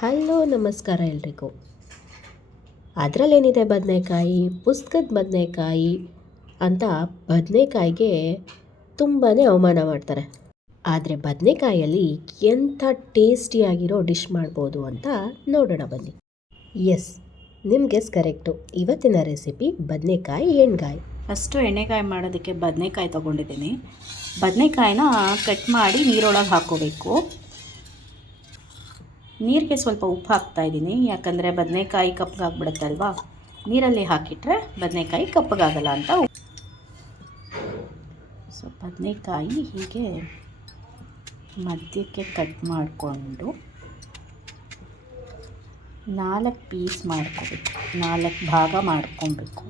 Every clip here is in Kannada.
ಹಲೋ, ನಮಸ್ಕಾರ ಎಲ್ರಿಗೂ. ಅದರಲ್ಲೇನಿದೆ ಬದನೆಕಾಯಿ? ಪುಸ್ತಕದ ಬದನೆಕಾಯಿ ಅಂತ ಬದನೆಕಾಯಿಗೆ ತುಂಬಾ ಅವಮಾನ ಮಾಡ್ತಾರೆ. ಆದರೆ ಬದನೆಕಾಯಲ್ಲಿ ಎಂಥ ಟೇಸ್ಟಿಯಾಗಿರೋ ಡಿಶ್ ಮಾಡ್ಬೋದು ಅಂತ ನೋಡೋಣ ಬನ್ನಿ. ಎಸ್ ನಿಮಗೆಸ್ ಗೆಸ್ ಕರೆಕ್ಟು. ಇವತ್ತಿನ ರೆಸಿಪಿ ಬದನೆಕಾಯಿ ಎಣ್ಗಾಯಿ. ಫಸ್ಟು ಎಣ್ಣೆಕಾಯಿ ಮಾಡೋದಕ್ಕೆ ಬದನೆಕಾಯಿ ತೊಗೊಂಡಿದ್ದೀನಿ. ಬದನೆಕಾಯಿನ ಕಟ್ ಮಾಡಿ ನೀರೊಳಗೆ ಹಾಕ್ಕೋಬೇಕು. ನೀರಿಗೆ ಸ್ವಲ್ಪ ಉಪ್ಪು ಹಾಕ್ತಾ ಇದ್ದೀನಿ. ಯಾಕಂದರೆ ಬದನೆಕಾಯಿ ಕಪ್ಪಗಾಗ್ಬಿಡುತ್ತಲ್ವಾ? ನೀರಲ್ಲಿ ಹಾಕಿಟ್ರೆ ಬದನೆಕಾಯಿ ಕಪ್ಪಗಾಗಲ್ಲ ಅಂತ ಸೊ ಬದನೆಕಾಯಿ ಹೀಗೆ ಮಧ್ಯಕ್ಕೆ ಕಟ್ ಮಾಡಿಕೊಂಡು ನಾಲ್ಕು ಪೀಸ್ ಮಾಡ್ಕೋಬೇಕು. ನಾಲ್ಕು ಭಾಗ ಮಾಡ್ಕೊಬೇಕು.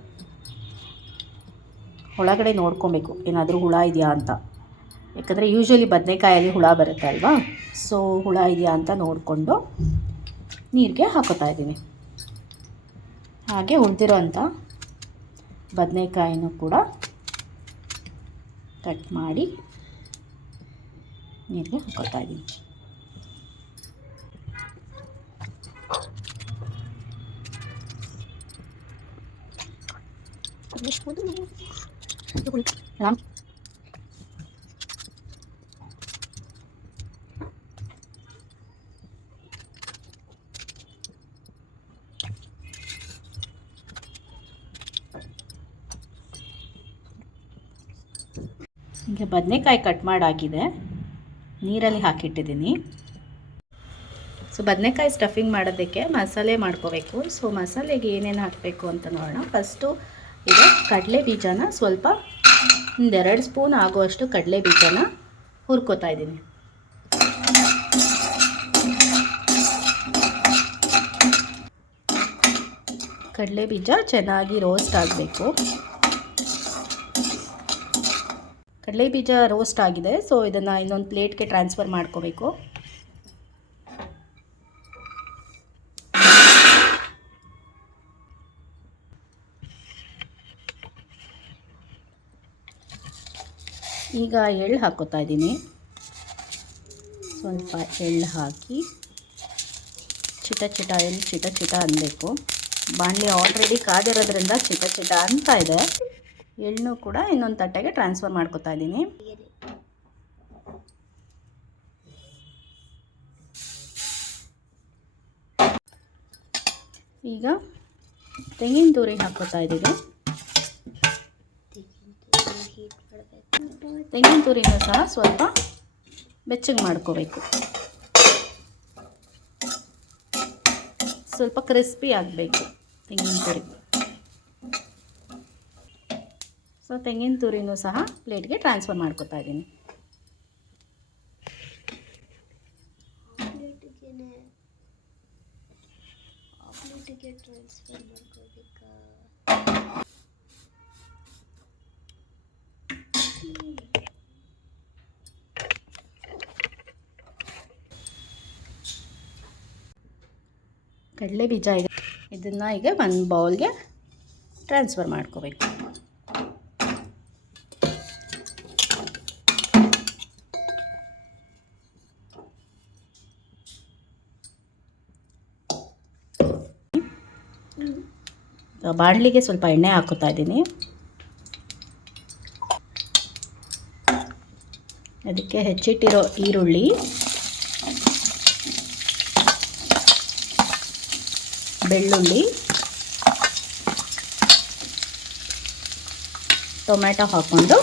ಒಳಗಡೆ ನೋಡ್ಕೊಬೇಕು. ಏನಾದರೂ ಹುಳ ಇದೆಯಾ ಅಂತ. ಯಾಕಂದರೆ ಯೂಶ್ವಲಿ ಬದನೆಕಾಯಲ್ಲಿ ಹುಳ ಬರುತ್ತೆ ಅಲ್ವಾ? ಸೊ ಹುಳ ಇದೆಯಾ ಅಂತ ನೋಡಿಕೊಂಡು ನೀರಿಗೆ ಹಾಕೋತಾ ಇದ್ದೀನಿ ಹಾಗೆ ಉಳಿದಿರೋ ಅಂಥ ಬದನೆಕಾಯಿನೂ ಕೂಡ ಕಟ್ ಮಾಡಿ ನೀರಿಗೆ ಹಾಕೋತಾ ಇದ್ದೀನಿ ಈಗ ಬದನೆಕಾಯಿ ಕಟ್ ಮಾಡಾಗಿದೆ. ನೀರಲ್ಲಿ ಹಾಕಿಟ್ಟಿದ್ದೀನಿ. ಸೊ ಬದನೆಕಾಯಿ ಸ್ಟಫಿಂಗ್ ಮಾಡೋದಕ್ಕೆ ಮಸಾಲೆ ಮಾಡ್ಕೋಬೇಕು. ಸೊ ಮಸಾಲೆಗೆ ಏನೇನು ಹಾಕಬೇಕು ಅಂತ ನೋಡೋಣ. ಫಸ್ಟು ಇದು ಕಡಲೆ ಬೀಜನ ಸ್ವಲ್ಪ ಒಂದೆರಡು ಸ್ಪೂನ್ ಆಗುವಷ್ಟು ಕಡಲೆ ಬೀಜನ ಹುರ್ಕೋತಾ ಇದ್ದೀನಿ. ಕಡಲೆ ಬೀಜ ಚೆನ್ನಾಗಿ ರೋಸ್ಟ್ ಆಗಬೇಕು. ಕಡಲೆ ಬೀಜ ರೋಸ್ಟ್ ಆಗಿದೆ. ಸೊ ಇದನ್ನು ಇನ್ನೊಂದು ಪ್ಲೇಟ್ಗೆ ಟ್ರಾನ್ಸ್ಫರ್ ಮಾಡ್ಕೋಬೇಕು. ಈಗ ಎಳ್ಳು ಹಾಕೋತಾ ಇದ್ದೀನಿ. ಸ್ವಲ್ಪ ಎಳ್ಳು ಹಾಕಿ ಚಿಟ ಚಿಟ ಎಳ್ಳು ಚಿಟ ಚಿಟ ಅನ್ನಬೇಕು ಬಾಣಲಿ ಆಲ್ರೆಡಿ ಕಾದಿರೋದ್ರಿಂದ ಚಿಟ ಚಿಟ ಅಂತ ಇದೆ. ಎಳ್ಳನ್ನು ಕೂಡ ಇನ್ನೊಂದು ತಟ್ಟೆಗೆ ಟ್ರಾನ್ಸ್ಫರ್ ಮಾಡ್ಕೊತಾ ಇದ್ದೀನಿ ಈಗ ತೆಂಗಿನ ತುರಿ ಹಾಕೋತಾ ಇದ್ದೀವಿ ತೆಂಗಿನ ತುರಿನ ಸಹ ಸ್ವಲ್ಪ ಬೆಚ್ಚಗೆ ಮಾಡ್ಕೋಬೇಕು. ಸ್ವಲ್ಪ ಕ್ರಿಸ್ಪಿ ಆಗಬೇಕು ತೆಂಗಿನ ತುರಿ ಸೊ ತೆಂಗಿನ ತುರಿನೂ ಸಹ ಪ್ಲೇಟ್ಗೆ ಟ್ರಾನ್ಸ್ಫರ್ ಮಾಡ್ಕೊತಾ ಇದ್ದೀನಿ. ಕಡಲೆ ಬೀಜ ಇದೆ. ಇದನ್ನು ಈಗ ಒಂದು ಬೌಲ್ಗೆ ಟ್ರಾನ್ಸ್ಫರ್ ಮಾಡ್ಕೋಬೇಕು. ಬಾಣಲಿಗೆ ಸ್ವಲ್ಪ ಎಣ್ಣೆ ಹಾಕೋತಾ ಇದ್ದೀನಿ. ಅದಕ್ಕೆ ಹೆಚ್ಚಿಟ್ಟಿರೋ ಈರುಳ್ಳಿ. ಬೆಳ್ಳುಳ್ಳಿ. ಟೊಮ್ಯಾಟೊ ಹಾಕ್ಕೊಂಡು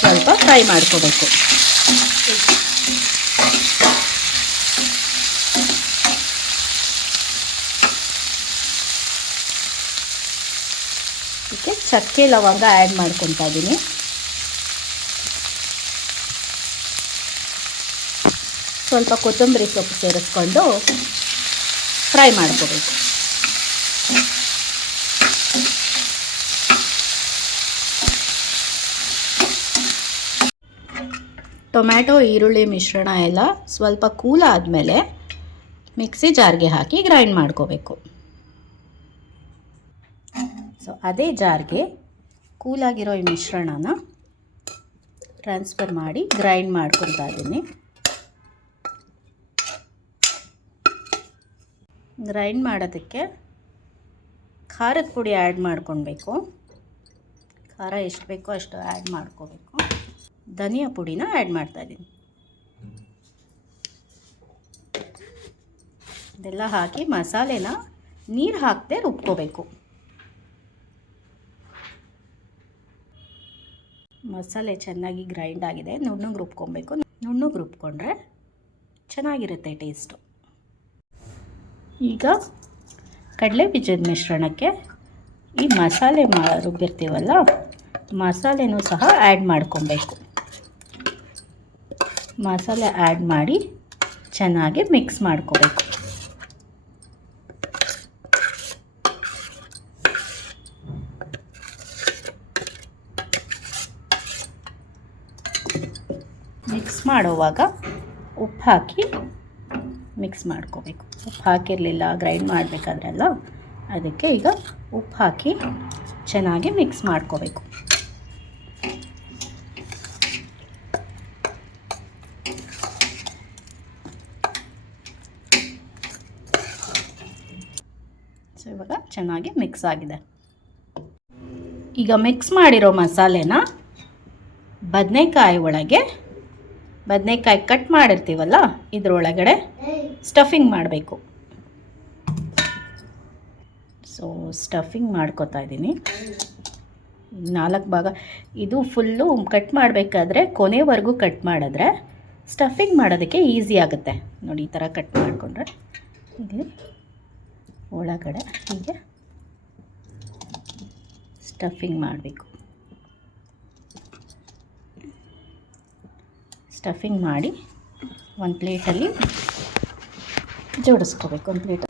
ಸ್ವಲ್ಪ ಫ್ರೈ ಮಾಡ್ಕೋಬೇಕು. ಇದಕ್ಕೆ ಚಕ್ಕೆ ಲವಂಗ ಆ್ಯಡ್ ಮಾಡ್ಕೊತಾ ಇದ್ದೀನಿ ಸ್ವಲ್ಪ ಕೊತ್ತಂಬರಿ ಸೊಪ್ಪು ಸೇರಿಸ್ಕೊಂಡು ಫ್ರೈ ಮಾಡ್ಕೋಬೇಕು. ಟೊಮ್ಯಾಟೊ, ಈರುಳ್ಳಿ ಮಿಶ್ರಣ ಎಲ್ಲ ಸ್ವಲ್ಪ ಕೂಲ್ ಆದಮೇಲೆ ಮಿಕ್ಸಿ ಜಾರ್ಗೆ ಹಾಕಿ ಗ್ರೈಂಡ್ ಮಾಡ್ಕೋಬೇಕು. ಸೊ ಅದೇ ಜಾರ್ಗೆ ಕೂಲಾಗಿರೋ ಈ ಮಿಶ್ರಣನ ಟ್ರಾನ್ಸ್ಫರ್ ಮಾಡಿ ಗ್ರೈಂಡ್ ಮಾಡ್ಕೊತಾ ಇದ್ದೀನಿ. ಗ್ರೈಂಡ್ ಮಾಡೋದಕ್ಕೆ ಖಾರದ ಪುಡಿ ಆ್ಯಡ್ ಮಾಡ್ಕೊಳ್ಬೇಕು. ಖಾರ ಎಷ್ಟು ಬೇಕೋ ಅಷ್ಟು ಆ್ಯಡ್ ಮಾಡ್ಕೋಬೇಕು ಧನಿಯಾ ಪುಡಿನ ಆ್ಯಡ್ ಮಾಡ್ತಾಯಿದ್ದೀನಿ ಇದೆಲ್ಲ ಹಾಕಿ ಮಸಾಲೆನ ನೀರು ಹಾಕದೆ ರುಬ್ಕೋಬೇಕು. ಮಸಾಲೆ ಚೆನ್ನಾಗಿ ಗ್ರೈಂಡ್ ಆಗಿದೆ. ನುಣ್ಣಗೆ ರುಬ್ಕೊಬೇಕು. ನುಣ್ಣಗೆ ರುಬ್ಕೊಂಡ್ರೆ ಚೆನ್ನಾಗಿರುತ್ತೆ ಟೇಸ್ಟು. ಈಗ ಕಡಲೆ ಬೀಜದ ಮಿಶ್ರಣಕ್ಕೆ ಈ ಮಸಾಲೆ ಮಾ ರುಬ್ಬಿರ್ತೀವಲ್ಲ, ಮಸಾಲೆನೂ ಸಹ ಆ್ಯಡ್ ಮಾಡ್ಕೊಬೇಕು. ಮಸಾಲೆ ಆ್ಯಡ್ ಮಾಡಿ ಚೆನ್ನಾಗಿ ಮಿಕ್ಸ್ ಮಾಡ್ಕೋಬೇಕು. ಮಿಕ್ಸ್ ಮಾಡುವಾಗ ಉಪ್ಪು ಹಾಕಿ ಮಿಕ್ಸ್ ಮಾಡ್ಕೋಬೇಕು. ಉಪ್ಪು ಹಾಕಿರಲಿಲ್ಲ ಗ್ರೈಂಡ್ ಮಾಡಬೇಕಾದ್ರಲ್ಲ, ಅದಕ್ಕೆ ಈಗ ಉಪ್ಪು ಹಾಕಿ ಚೆನ್ನಾಗಿ ಮಿಕ್ಸ್ ಮಾಡ್ಕೋಬೇಕು. ಸೊ ಇವಾಗ ಚೆನ್ನಾಗಿ ಮಿಕ್ಸ್ ಆಗಿದೆ. ಈಗ ಮಿಕ್ಸ್ ಮಾಡಿರೋ ಮಸಾಲೆನ ಬದನೆಕಾಯಿ ಒಳಗೆ ಬದನೆಕಾಯಿ ಕಟ್ ಮಾಡಿರ್ತೀವಲ್ಲ, ಇದರೊಳಗಡೆ ಸ್ಟಫಿಂಗ್ ಮಾಡಬೇಕು. ಸೊ ಸ್ಟಫಿಂಗ್ ಮಾಡ್ಕೋತಾ ಇದ್ದೀನಿ. ನಾಲ್ಕು ಭಾಗ, ಇದು ಫುಲ್ಲು ಕಟ್ ಮಾಡಬೇಕಾದ್ರೆ, ಕೊನೆವರೆಗೂ ಕಟ್ ಮಾಡಿದ್ರೆ ಸ್ಟಫಿಂಗ್ ಮಾಡೋದಕ್ಕೆ ಈಸಿ ಆಗುತ್ತೆ. ನೋಡಿ, ಈ ಥರ ಕಟ್ ಮಾಡಿಕೊಂಡ್ರೆ ಇಲ್ಲಿ ಒಳಗಡೆ ಹೀಗೆ ಸ್ಟಫಿಂಗ್ ಮಾಡಬೇಕು. ಸ್ಟಫಿಂಗ್ ಮಾಡಿ ಒಂದು ಪ್ಲೇಟಲ್ಲಿ ಜೋಡಿಸ್ಕೋಬೇಕು ಒಂದು ಪ್ಲೇಟ್.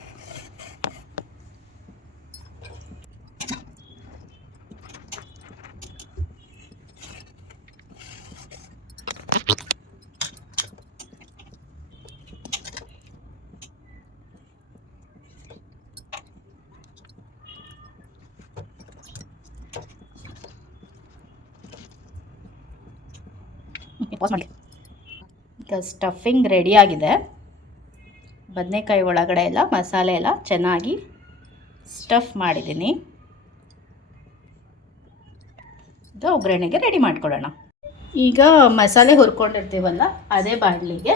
ಪಾಸ್ ಮಾಡಿ ಸ್ಟಫಿಂಗ್ ರೆಡಿಯಾಗಿದೆ ಬದನೆಕಾಯಿ ಒಳಗಡೆ ಎಲ್ಲ, ಮಸಾಲೆ ಎಲ್ಲ ಚೆನ್ನಾಗಿ ಸ್ಟಫ್ ಮಾಡಿದ್ದೀನಿ. ಇದು ಒಗ್ಗರಣೆಗೆ ರೆಡಿ ಮಾಡ್ಕೊಳ್ಳೋಣ. ಈಗ ಮಸಾಲೆ ಹುರ್ಕೊಂಡಿರ್ತೀವಲ್ಲ, ಅದೇ ಬಾಣಲಿಗೆ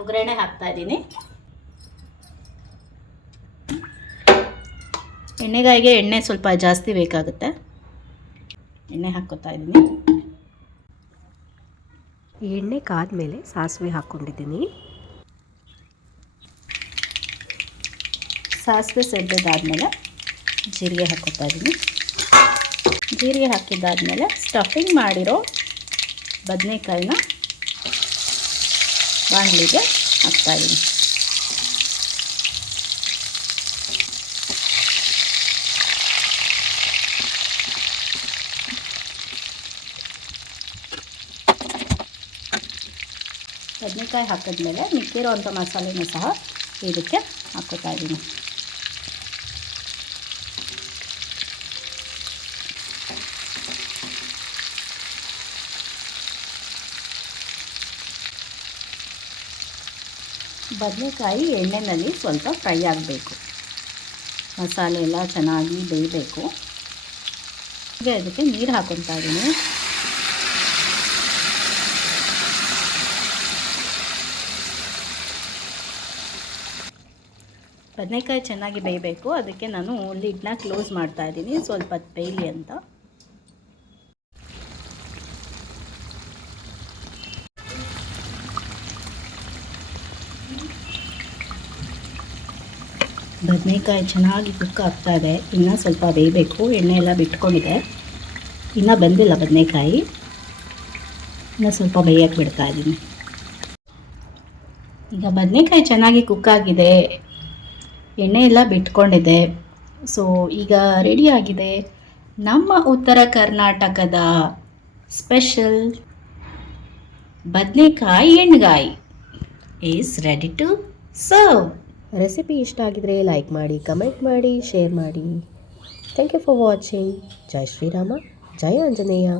ಒಗ್ಗರಣೆ ಹಾಕ್ತಾ ಇದ್ದೀನಿ. ಎಣ್ಣೆಗಾಯಿಗೆ ಎಣ್ಣೆ ಸ್ವಲ್ಪ ಜಾಸ್ತಿ ಬೇಕಾಗುತ್ತೆ. ಎಣ್ಣೆ ಹಾಕ್ಕೋತಾ ಇದ್ದೀನಿ. ಎಣ್ಣೆ ಕಾದ ಮೇಲೆ ಸಾಸಿವೆ ಹಾಕ್ಕೊಂಡಿದ್ದೀನಿ. ಸಾಸಿವೆ ಸೆದ್ದದಾದಮೇಲೆ ಜೀರಿಗೆ ಹಾಕೋತಾ ಇದ್ದೀನಿ ಜೀರಿಗೆ ಹಾಕಿದ್ದಾದಮೇಲೆ ಸ್ಟಫಿಂಗ್ ಮಾಡಿರೋ ಬದನೆಕಾಯಿನ ಬಾಣಲಿಗೆ ಹಾಕ್ತಾಯಿದ್ದೀನಿ ಬದನೆಕಾಯಿ ಹಾಕಿದ್ಮೇಲೆ ಮಿಕ್ಕಿರೋ ಅಂಥ ಮಸಾಲೆನೂ ಸಹ ಇದಕ್ಕೆ ಹಾಕೋತಾ ಇದ್ದೀನಿ. ಬದನೆಕಾಯಿ ಎಣ್ಣೆಯಲ್ಲಿ ಸ್ವಲ್ಪ ಫ್ರೈ ಆಗಬೇಕು. ಮಸಾಲೆ ಎಲ್ಲ ಚೆನ್ನಾಗಿ ಬೇಯಬೇಕು. ಈಗ ಇದಕ್ಕೆ ನೀರು ಹಾಕೊತಾ ಇದ್ದೀನಿ. ಬದನೆಕಾಯಿ ಚೆನ್ನಾಗಿ ಬೇಯಬೇಕು. ಅದಕ್ಕೆ ನಾನು ಲಿಡ್ನ ಕ್ಲೋಸ್ ಮಾಡ್ತಾ ಇದ್ದೀನಿ. ಸ್ವಲ್ಪ ಬೇಯಲಿ ಅಂತ. ಬದನೆಕಾಯಿ ಚೆನ್ನಾಗಿ ಕುಕ್ ಆಗ್ತಾ ಇದೆ. ಇನ್ನೂ ಸ್ವಲ್ಪ ಬೇಯಬೇಕು. ಎಣ್ಣೆ ಎಲ್ಲ ಬಿಟ್ಕೊಂಡಿದೆ. ಇನ್ನೂ ಬಂದಿಲ್ಲ ಬದನೆಕಾಯಿ. ಇನ್ನೂ ಸ್ವಲ್ಪ ಬೇಯಕ್ಕೆ ಬಿಡ್ತಾ ಇದ್ದೀನಿ. ಈಗ ಬದನೆಕಾಯಿ ಚೆನ್ನಾಗಿ ಕುಕ್ ಆಗಿದೆ. ಎಣ್ಣೆ ಎಲ್ಲ ಬಿಟ್ಕೊಂಡಿದೆ. ಸೊ ಈಗ ರೆಡಿಯಾಗಿದೆ ನಮ್ಮ ಉತ್ತರ ಕರ್ನಾಟಕದ ಸ್ಪೆಷಲ್ ಬದನೆಕಾಯಿ ಎಣ್ಣೆಗಾಯಿ is ready to serve recipe ಇಷ್ಟ ಆಗಿದ್ರೆ ಲೈಕ್ ಮಾಡಿ ಕಮೆಂಟ್ ಮಾಡಿ ಶೇರ್ ಮಾಡಿ. ಥ್ಯಾಂಕ್ ಯು ಫಾರ್ ವಾಚಿಂಗ್ ಜೈ ಶ್ರೀರಾಮ ಜೈ ಆಂಜನೇಯ